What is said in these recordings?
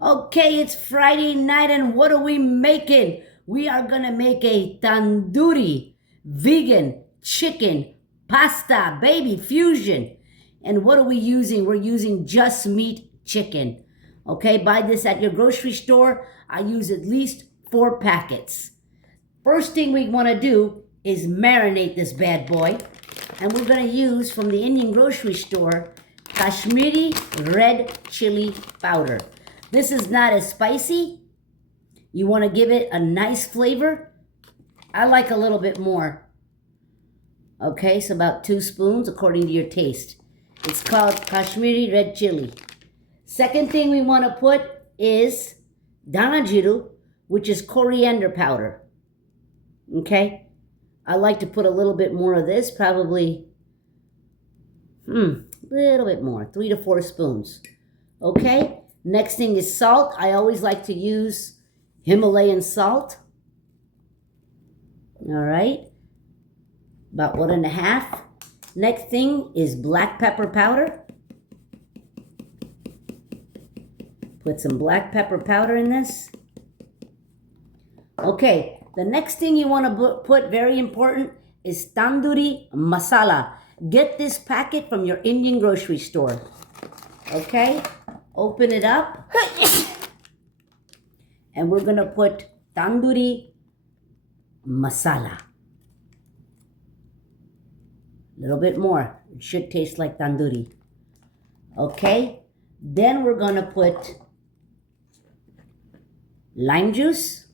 Okay, it's Friday night, and what are we making? We are gonna make a tandoori vegan chicken pasta baby fusion. And what are we using? We're using just meat chicken. Okay, buy this at your grocery store. I use at least 4 packets. First thing we want to do is marinate this bad boy. And we're going to use from the Indian grocery store Kashmiri red chili powder. This is not as spicy. You want to give it a nice flavor. I like a little bit more. Okay, so about 2 spoons according to your taste. It's called Kashmiri red chili. Second thing we want to put is dana jeeru, which is coriander powder. Okay, I like to put a little bit more of this, probably a little bit more, 3 to 4 spoons. Okay, next thing is salt. I always like to use Himalayan salt. All right, about 1.5. Next thing is black pepper powder. Put some black pepper powder in this. Okay, the next thing you want to put, very important, is tandoori masala. Get this packet from your Indian grocery store. Okay, open it up. And we're going to put tandoori masala. A little bit more. It should taste like tandoori. Okay, then we're going to put lime juice.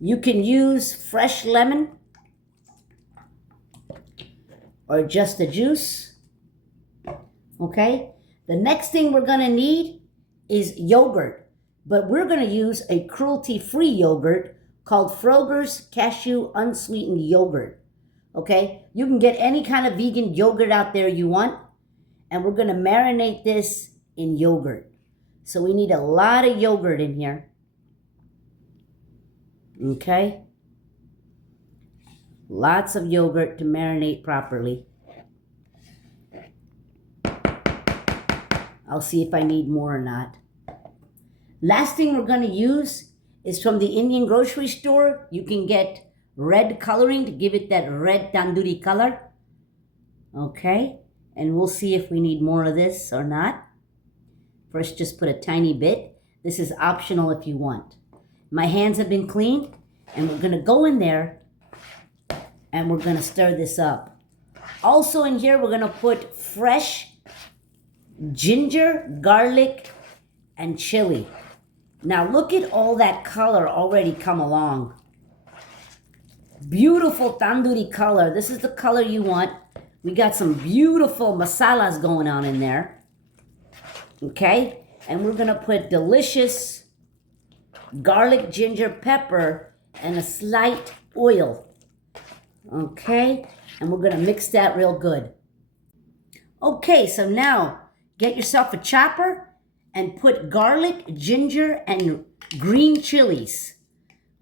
You can use fresh lemon or just the juice. Okay, the next thing we're going to need is yogurt, but we're going to use a cruelty-free yogurt called Froger's Cashew Unsweetened Yogurt. Okay, you can get any kind of vegan yogurt out there you want, and we're going to marinate this in yogurt. So we need a lot of yogurt in here. Okay, lots of yogurt to marinate properly. I'll see if I need more or not. Last thing we're going to use is from the Indian grocery store. You can get red coloring to give it that red tandoori color. Okay, and we'll see if we need more of this or not. First, just put a tiny bit. This is optional if you want. My hands have been cleaned, and we're going to go in there and we're going to stir this up. Also in here, we're going to put fresh ginger, garlic, and chili. Now look at all that color already come along. Beautiful tandoori color. This is the color you want. We got some beautiful masalas going on in there. Okay, and we're going to put delicious garlic, ginger, pepper, and a slight oil. Okay, and we're going to mix that real good. Okay, so now get yourself a chopper and put garlic, ginger, and green chilies.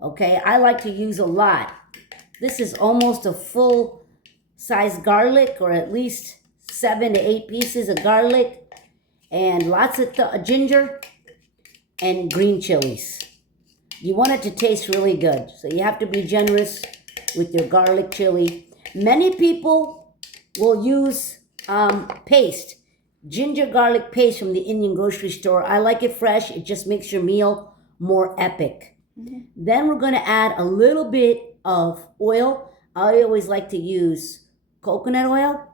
Okay, I like to use a lot. This is almost a full size garlic, or at least 7 to 8 pieces of garlic, and lots of ginger and green chilies. You want it to taste really good, so you have to be generous with your garlic chili. Many people will use paste, ginger garlic paste from the Indian grocery store. I like it fresh. It just makes your meal more epic. Then we're going to add a little bit of oil. I always like to use coconut oil.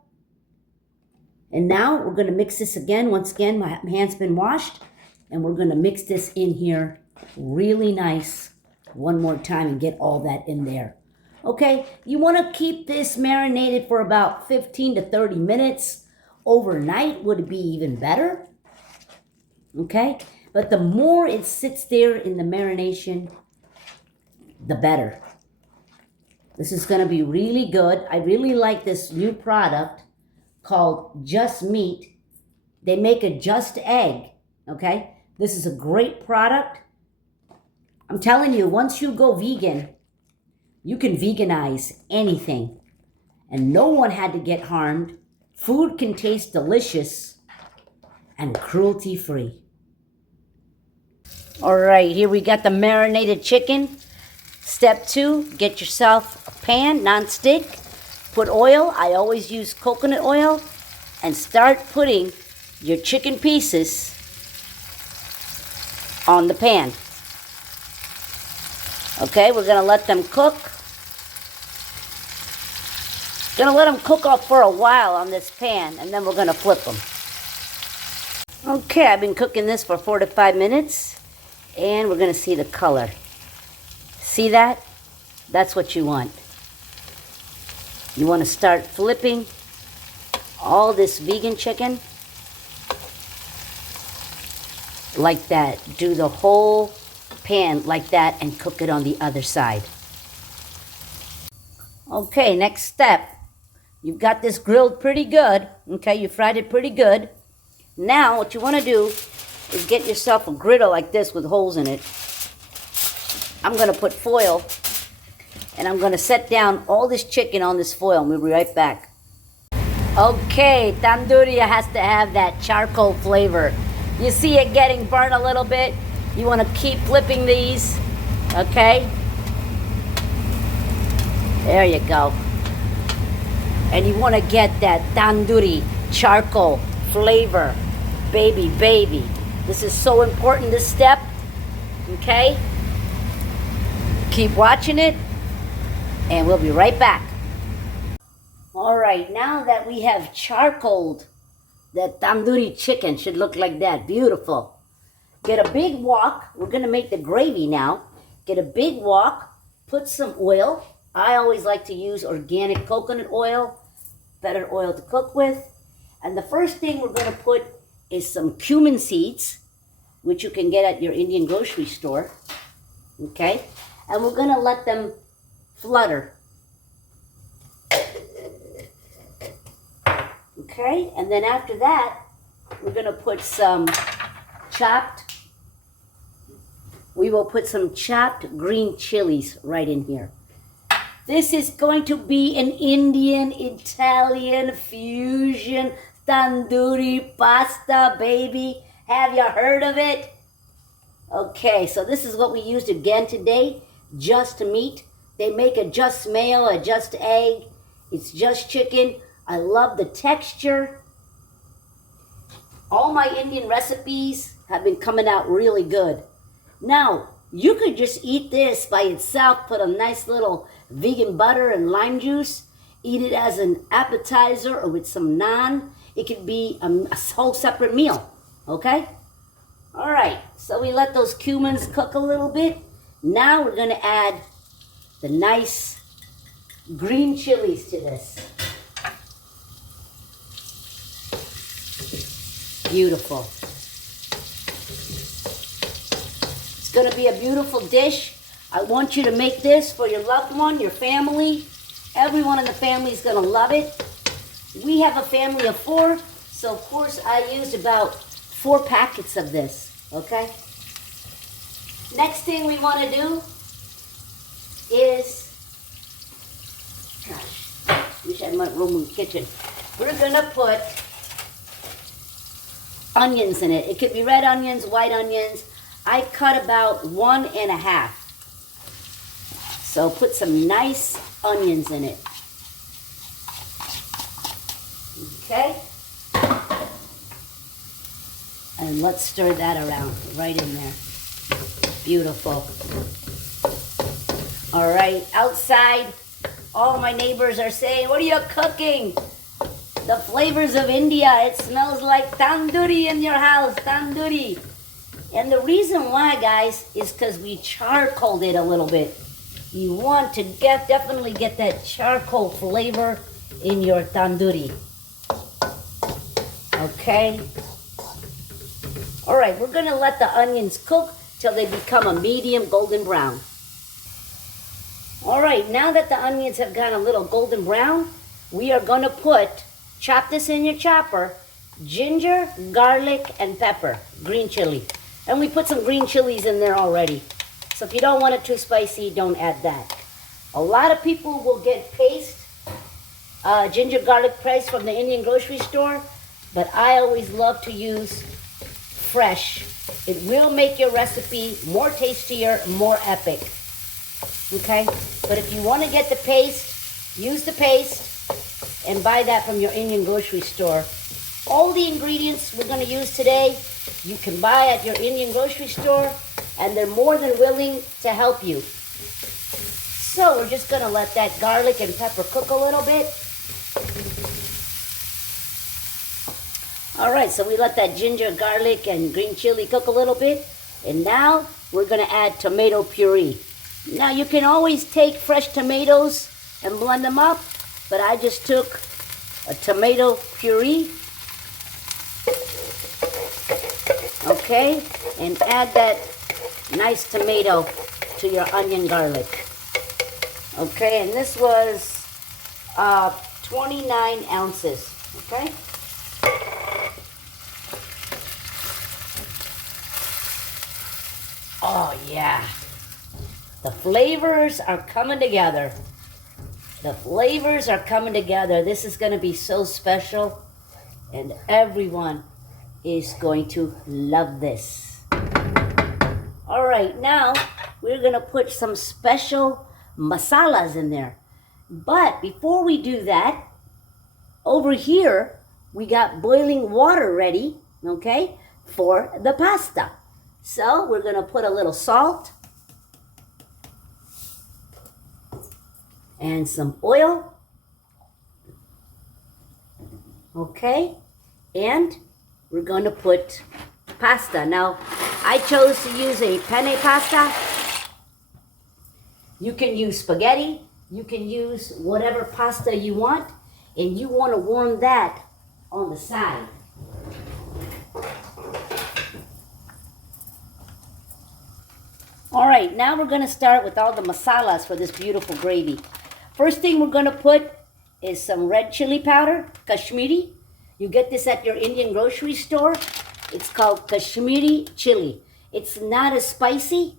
And now we're going to mix this again. Once again, my hand's been washed. And we're going to mix this in here really nice one more time and get all that in there. Okay, you want to keep this marinated for about 15 to 30 minutes. Overnight would be even better. Okay, but the more it sits there in the marination, the better. This is going to be really good. I really like this new product called Just Meat. They make a Just Egg. Okay, this is a great product. I'm telling you, once you go vegan, you can veganize anything, and no one had to get harmed. Food can taste delicious, and cruelty-free. All right, here we got the marinated chicken. Step 2, get yourself a pan, non-stick. Put oil. I always use coconut oil. And start putting your chicken pieces on the pan. Okay, we're going to let them cook. Going to let them cook off for a while on this pan, and then we're going to flip them. Okay, I've been cooking this for 4 to 5 minutes, and we're going to see the color. See that? That's what you want. You want to start flipping all this vegan chicken like that. Do the whole pan like that and cook it on the other side. Okay, next step. You've got this grilled pretty good. Okay, you fried it pretty good. Now what you want to do is get yourself a griddle like this with holes in it. I'm going to put foil and I'm going to set down all this chicken on this foil. We'll be right back. Okay, tandoori has to have that charcoal flavor. You see it getting burnt a little bit. You want to keep flipping these. Okay? There you go. And you want to get that tandoori charcoal flavor. Baby, baby. This is so important, this step. Okay? Keep watching it. And we'll be right back. All right, now that we have charcoaled, that tandoori chicken should look like that. Beautiful. Get a big wok. We're going to make the gravy now. Get a big wok. Put some oil. I always like to use organic coconut oil. Better oil to cook with. And the first thing we're going to put is some cumin seeds, which you can get at your Indian grocery store. Okay? And we're going to let them flutter. Okay? And then after that, we're going to put some we will put some chopped green chilies right in here. This is going to be an Indian, Italian fusion tandoori pasta, baby. Have you heard of it? Okay, so this is what we used again today. Just meat. They make a just mayo, a just egg. It's just chicken. I love the texture. All my Indian recipes have been coming out really good. Now, you could just eat this by itself, put a nice little vegan butter and lime juice, eat it as an appetizer or with some naan. It could be a whole separate meal, okay? All right, so we let those cumins cook a little bit. Now we're going to add the nice green chilies to this. Beautiful. It's going to be a beautiful dish. I want you to make this for your loved one, your family. Everyone in the family is going to love it. We have a family of 4, so of course I used about 4 packets of this, okay? Next thing we want to do is, gosh, wish I had my room in the kitchen. We're going to put onions in it. It could be red onions, white onions. I cut about 1.5. So put some nice onions in it. Okay? And let's stir that around right in there. Beautiful. All right, outside, all my neighbors are saying, what are you cooking? The flavors of India. It smells like tandoori in your house, tandoori. And the reason why, guys, is because we charcoaled it a little bit. You want to definitely get that charcoal flavor in your tandoori. Okay? All right, we're going to let the onions cook till they become a medium golden brown. All right, now that the onions have gone a little golden brown, we are going to chop this in your chopper, ginger, garlic, and pepper, green chili. And we put some green chilies in there already. So if you don't want it too spicy, don't add that. A lot of people will get paste, ginger garlic paste from the Indian grocery store. but I always love to use fresh. It will make your recipe more tastier, more epic. Okay? But if you want to get the paste, use the paste and buy that from your Indian grocery store. All the ingredients we're going to use today, you can buy at your Indian grocery store, and they're more than willing to help you. So we're just going to let that garlic and pepper cook a little bit. All right, so we let that ginger, garlic, and green chili cook a little bit. And now we're going to add tomato puree. Now you can always take fresh tomatoes and blend them up, but I just took a tomato puree. Okay, and add that nice tomato to your onion garlic. Okay, and this was 29 ounces. Okay. Oh yeah, the flavors are coming together. The flavors are coming together. This is going to be so special, and everyone is going to love this. All right, now we're going to put some special masalas in there. But before we do that, over here we got boiling water ready, okay, for the pasta. So we're going to put a little salt and some oil. Okay, and we're going to put pasta. Now, I chose to use a penne pasta. You can use spaghetti. You can use whatever pasta you want, and you want to warm that on the side. All right, now we're going to start with all the masalas for this beautiful gravy. First thing we're going to put is some red chili powder, Kashmiri. You get this at your Indian grocery store. It's called Kashmiri chili. It's not as spicy,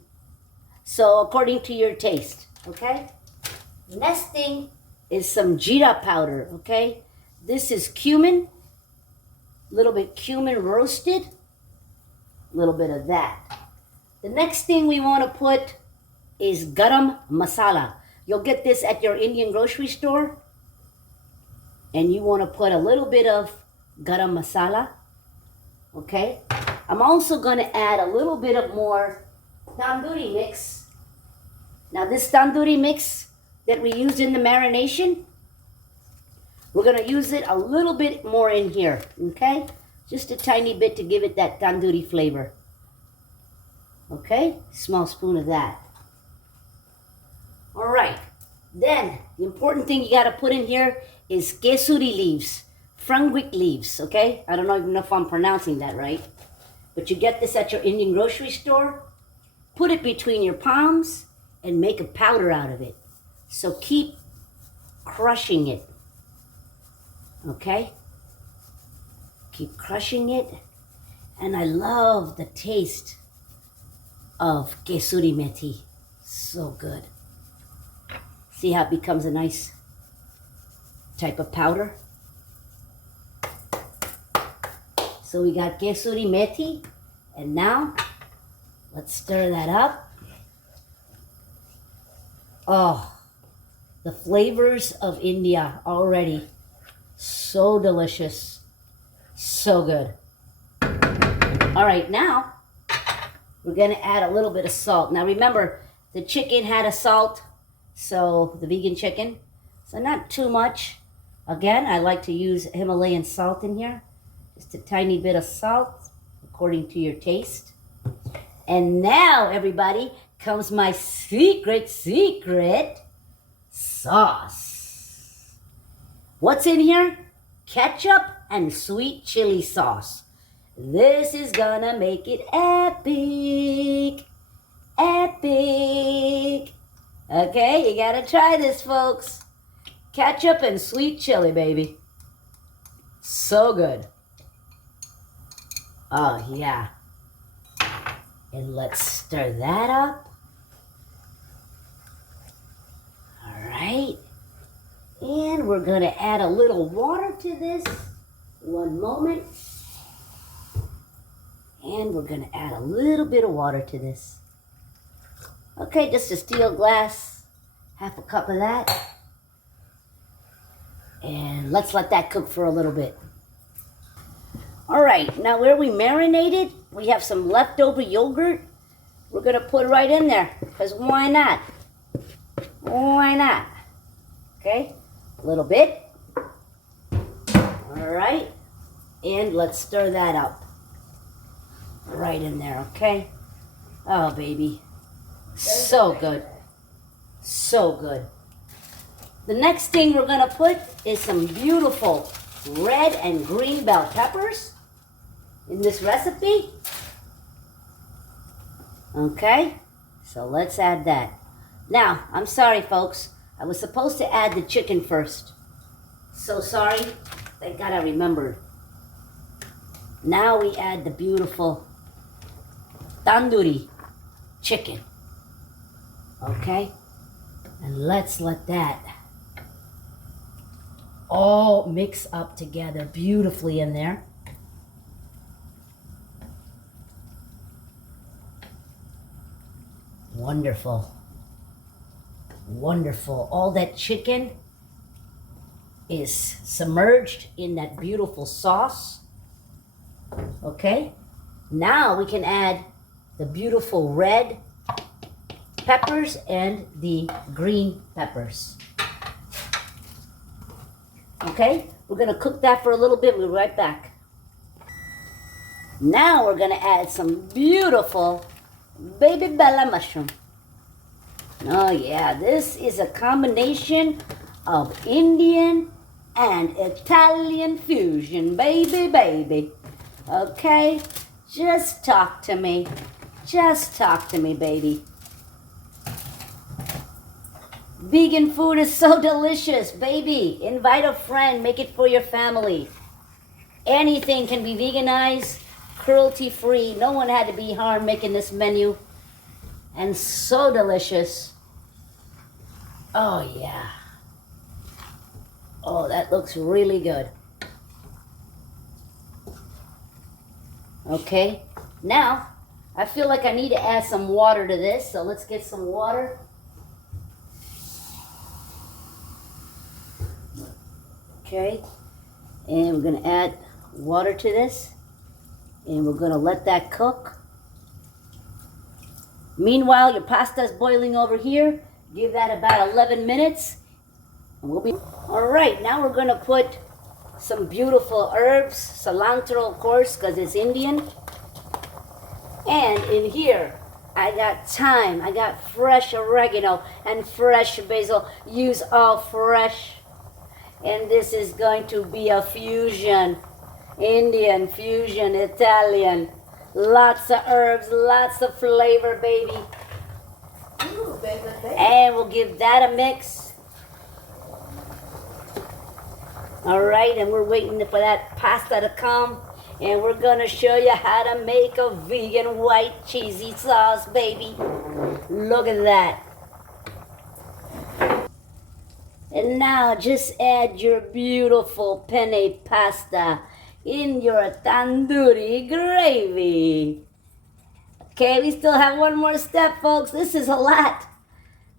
so according to your taste, okay? Next thing is some jeera powder, okay? This is cumin, a little bit cumin roasted, a little bit of that. The next thing we want to put is garam masala. You'll get this at your Indian grocery store. And you want to put a little bit of garam masala. Okay. I'm also going to add a little bit of more tandoori mix. Now this tandoori mix that we used in the marination, we're going to use it a little bit more in here. Okay. Just a tiny bit to give it that tandoori flavor. Okay, small spoon of that. All right, then the important thing you got to put in here is kesuri leaves, fenugreek leaves, okay? I don't even know if I'm pronouncing that right, but you get this at your Indian grocery store, put it between your palms, and make a powder out of it. So keep crushing it, okay? Keep crushing it, and I love the taste of kesuri methi. So good. See how it becomes a nice type of powder? So we got kesuri methi, and now let's stir that up. Oh, the flavors of India already. So delicious. So good. All right, now we're going to add a little bit of salt. Now remember, the chicken had a salt, so the vegan chicken, so not too much. Again, I like to use Himalayan salt in here. Just a tiny bit of salt, according to your taste. And now, everybody, comes my secret sauce. What's in here? Ketchup and sweet chili sauce. This is gonna make it epic. Epic. Okay, you gotta try this, folks. Ketchup and sweet chili, baby. So good. Oh, yeah. And let's stir that up. All right. And we're gonna add a little water to this. One moment. And we're going to add a little bit of water to this. Okay, just a steel glass, half a cup of that. And let's let that cook for a little bit. All right, now where we marinated, we have some leftover yogurt. We're going to put right in there, because why not? Why not? Okay, a little bit. All right, and let's stir that up. Right in there, okay? Oh, baby. So good. So good. The next thing we're going to put is some beautiful red and green bell peppers in this recipe. Okay? So let's add that. Now, I'm sorry, folks. I was supposed to add the chicken first. So sorry. Thank God I remembered. Now we add the beautiful Tandoori chicken. Okay? And let's let that all mix up together beautifully in there. Wonderful. Wonderful. All that chicken is submerged in that beautiful sauce. Okay? Now we can add the beautiful red peppers and the green peppers. Okay? We're going to cook that for a little bit. We'll be right back. Now we're going to add some beautiful baby bella mushroom. Oh yeah, this is a combination of Indian and Italian fusion, baby. Okay? Just talk to me. Just talk to me, baby. Vegan food is so delicious, baby. Invite a friend, make it for your family. Anything can be veganized, cruelty-free. No one had to be harmed making this menu. And so delicious. Oh, yeah. Oh, that looks really good. Okay, now I feel like I need to add some water to this, so let's get some water. Okay, and we're going to add water to this, and we're going to let that cook. Meanwhile, your pasta is boiling over here. Give that about 11 minutes, and we'll be... All right, now we're going to put some beautiful herbs, cilantro, of course, because it's Indian. And in here, I got thyme, I got fresh oregano, and fresh basil. Use all fresh. And this is going to be a fusion. Indian, fusion, Italian. Lots of herbs, lots of flavor, baby. Ooh, baby. And we'll give that a mix. All right, and we're waiting for that pasta to come. And we're going to show you how to make a vegan white cheesy sauce, baby. Look at that. And now just add your beautiful penne pasta in your tandoori gravy. Okay, we still have one more step, folks. This is a lot.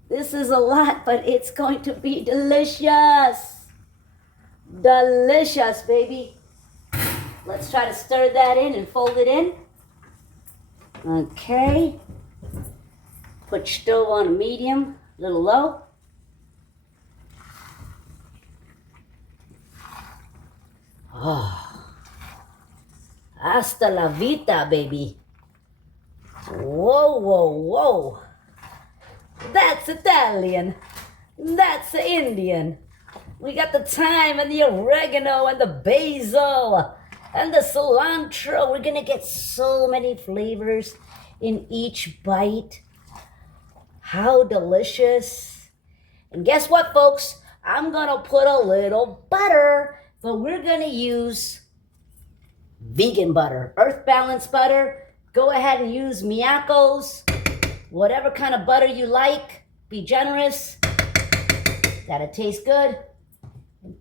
This is a lot, but it's going to be delicious. Delicious, baby. Let's try to stir that in and fold it in. Okay. Put stove on a medium, a little low. Oh. Hasta la vita, baby. Whoa. That's Italian. That's Indian. We got the thyme and the oregano and the basil and the cilantro. We're gonna get so many flavors in each bite. How delicious. And guess what, folks? I'm gonna put a little butter, but we're gonna use vegan butter, earth balanced butter. Go ahead and use Miyako's, whatever kind of butter you like. Be generous. Gotta taste good.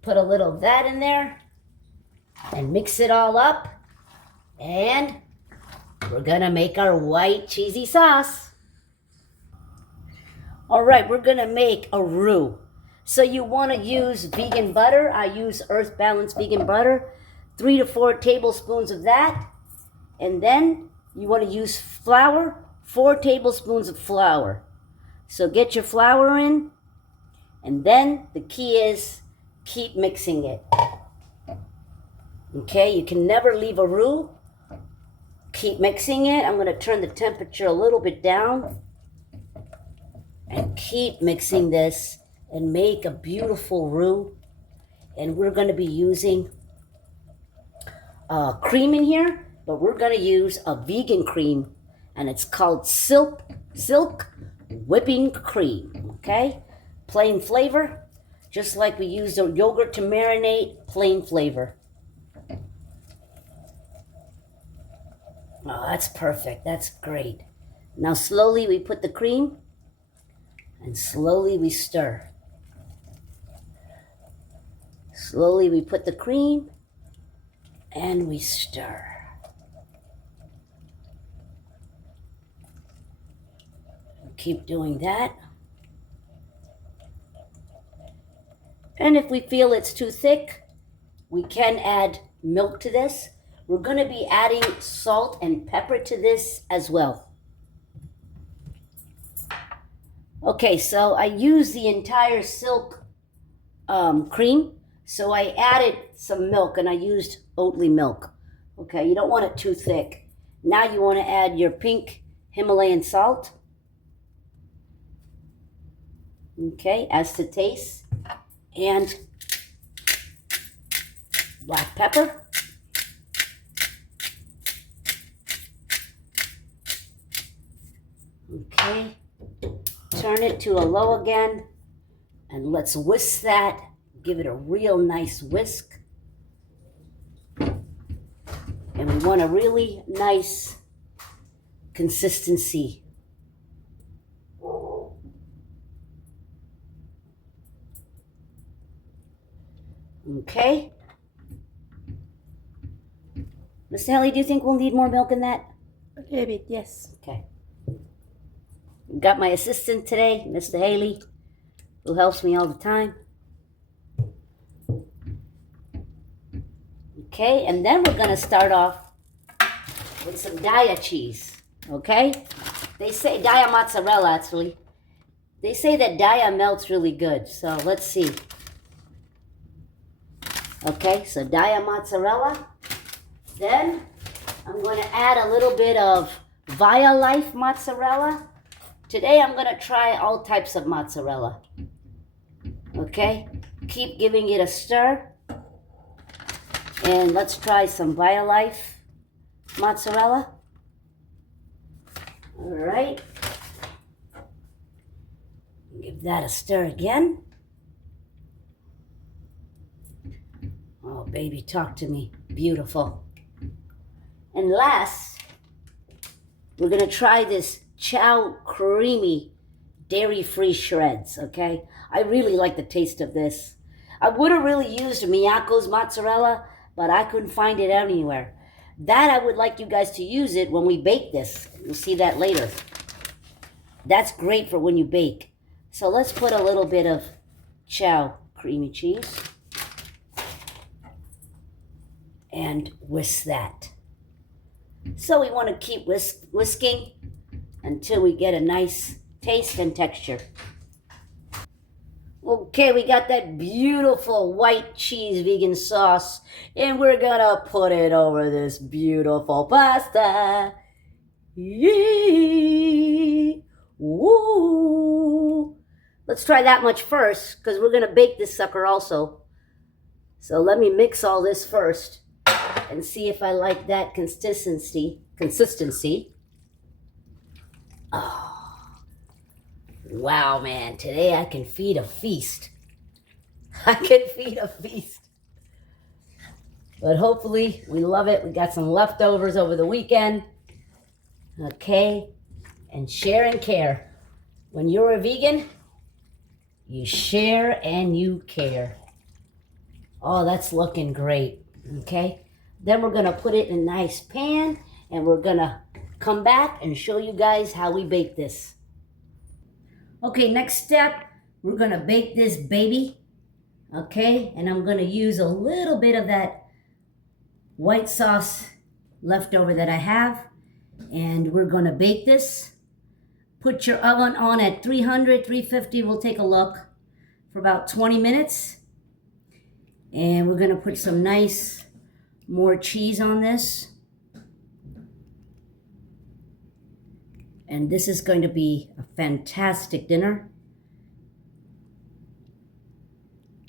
Put a little of that in there. and mix it all up. And we're gonna make our white cheesy sauce. All right, we're gonna make a roux. So you wanna use vegan butter. I use Earth Balance vegan butter. 3 to 4 tablespoons of that. And then you wanna use flour, 4 tablespoons of flour. So get your flour in. And then the key is keep mixing it. Okay, you can never leave a roux. Keep mixing it. I'm going to turn the temperature a little bit down. And keep mixing this and make a beautiful roux. And we're going to be using cream in here, but we're going to use a vegan cream. And it's called Silk Whipping Cream. Okay? Plain flavor. Just like we use the yogurt to marinate, plain flavor. Oh, that's perfect. That's great. Now slowly we put the cream and slowly we stir. Slowly we put the cream and we stir. Keep doing that. And if we feel it's too thick, we can add milk to this. We're going to be adding salt and pepper to this as well. Okay, so I used the entire Silk cream. So I added some milk and I used Oatly milk. Okay, you don't want it too thick. Now you want to add your pink Himalayan salt. Okay, as to taste. And black pepper. Okay, turn it to a low again, and let's whisk that. Give it a real nice whisk. And we want a really nice consistency. Okay. Mr. Haley, do you think we'll need more milk in that? A little bit, yes. Okay. Got my assistant today, Mr. Haley, who helps me all the time. Okay, and then we're going to start off with some Daya cheese. Okay? They say Daya mozzarella, actually. They say that Daya melts really good, so let's see. Okay, so Daya mozzarella. Then I'm going to add a little bit of Vyas-Ahuja mozzarella. Today I'm going to try all types of mozzarella. Okay, keep giving it a stir. And let's try some Vyas-Ahuja mozzarella. All right. Give that a stir again. Oh, baby, talk to me. Beautiful. And last, we're going to try this Chow Creamy dairy-free shreds, okay? I really like the taste of this. I would have really used Miyako's mozzarella, but I couldn't find it anywhere. That I would like you guys to use it when we bake this. You'll see that later. That's great for when you bake. So let's put a little bit of Chow creamy cheese. And whisk that. So we want to keep whisking until we get a nice taste and texture. Okay, we got that beautiful white cheese vegan sauce, and we're gonna put it over this beautiful pasta. Yee! Woo! Let's try that much first, because we're gonna bake this sucker also. So let me mix all this first and see if I like that consistency. Oh. Wow, man, today I can feed a feast. I can feed a feast. But hopefully we love it. We got some leftovers over the weekend. Okay, and share and care. When you're a vegan, you share and you care. Oh, that's looking great. Okay, then we're gonna put it in a nice pan, and we're gonna come back and show you guys how we bake this. Okay, next step, we're gonna bake this baby. Okay, and I'm gonna use a little bit of that white sauce leftover that I have, and we're gonna bake this. Put your oven on at 300, 350, we'll take a look, for about 20 minutes. And we're gonna put some nice more cheese on this. And this is going to be a fantastic dinner.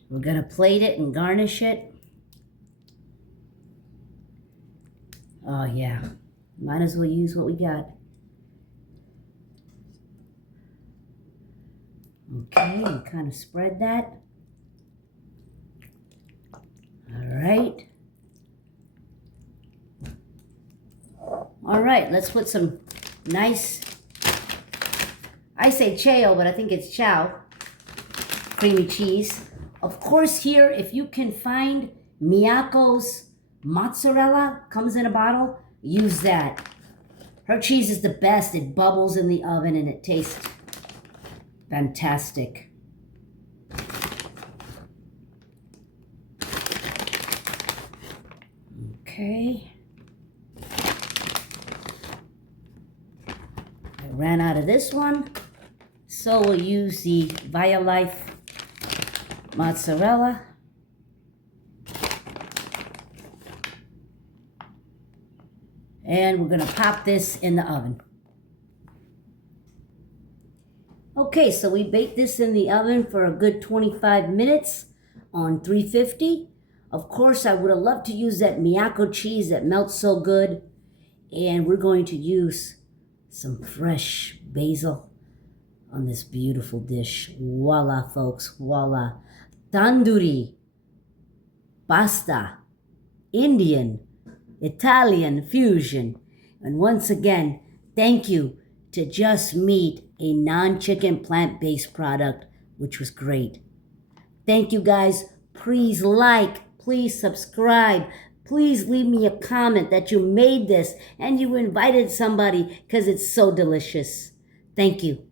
We're gonna plate it and garnish it. Oh yeah, might as well use what we got. Okay, and kind of spread that. All right. All right, let's put some nice, I say chao, but I think it's chow, creamy cheese. Of course here, if you can find Miyako's mozzarella, comes in a bottle, use that. Her cheese is the best. It bubbles in the oven and it tastes fantastic. Okay. I ran out of this one, so we'll use the Vyas-Ahuja mozzarella. And we're gonna pop this in the oven. Okay, so we baked this in the oven for a good 25 minutes on 350. Of course, I would have loved to use that Miyako cheese that melts so good. And we're going to use some fresh basil on this beautiful dish. Voila, folks, voila. Tandoori, pasta, Indian, Italian fusion. And once again, thank you to Just Meat, a non-chicken plant-based product, which was great. Thank you guys. Please like, please subscribe. Please leave me a comment that you made this and you invited somebody because it's so delicious. Thank you.